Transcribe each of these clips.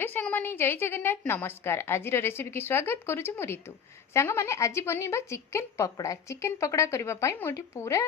Hello सांग माने जय जगन्नाथ नमस्कार। आज रेसिपी की स्वागत करुच्ची मु ऋतु। सांग माने आज बनिबा चिकेन पकोड़ा। चिकेन पकोड़ा करबा पई मोठी पूरा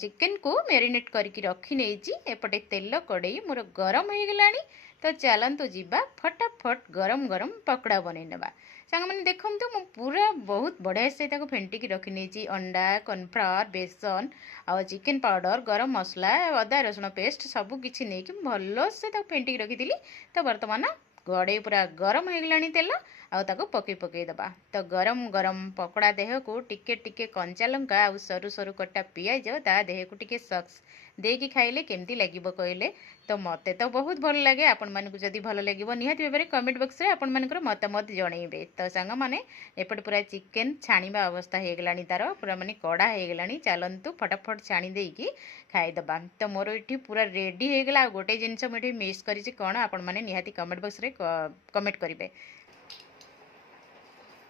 चिकेन को मैरिनेट करके रखी नेची। एपटे तेल कड़ई मोर गरम हो गलानी तो चलंतु जीवा फटाफट गरम गरम पकोड़ा बनै नेबा। सांग माने देखंतु मु पूरा बहुत बढ़िया से ताको फेंटिकी रखी नेची। अंडा कॉर्नफ्लावर बेसन आ चिकेन पाउडर गरम मसला अदा रसुण पेस्ट सब किछि नेकी भलो से ताको फेंटिकी रखिथिली। तो वर्तमान गड़े पूरा गरम हो गलानी तेल आउ पकई दबा। तो गरम गरम पकोड़ा देह को टिके टिके कंचा लंका आ सरू सरू कटा पियाज ता देह को टिके सक्स देकी खाइले केमती लागिबो कहले। तो मते तो बहुत भल लगे। आपण मानकु जदी भल लागिबो निहाती भाबरे कमेंट बॉक्स रे आपण मानकर मतामत जणैबे। तो संग माने एपट पूरा चिकेन छाणीबा अवस्था हो गलानी तार पूरा माने कड़ा हो गलानी। चलंतु फटाफट छाणी देकी खाइदबा। तो मोर इठी पूरा रेडी हो गला। गोटे जिनस मुझे मिस करी कौन आपण माने निहाती कमेंट बॉक्स रे कमेंट करेंगे।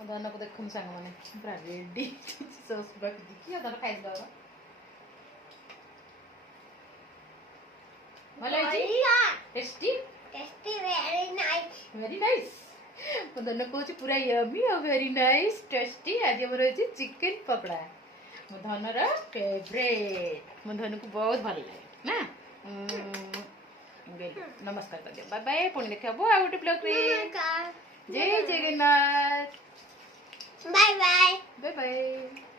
धन को देखो सांग माने पूरा रेडी सॉस बाक देखिए धन खाइ दो भलो टेस्टी टेस्टी वेरी नाइस धन को पूरा यमी और वेरी नाइस टेस्टी। आज हमर होची चिकेन पकोड़ा मो धनर फेवरेट। मो धन को बहुत भल लागे ना। नमस्कार कर दियो बाय बाय। पुणी देखबो आ गोटे ब्लॉग रे। जय Jagannath bye bye bye bye.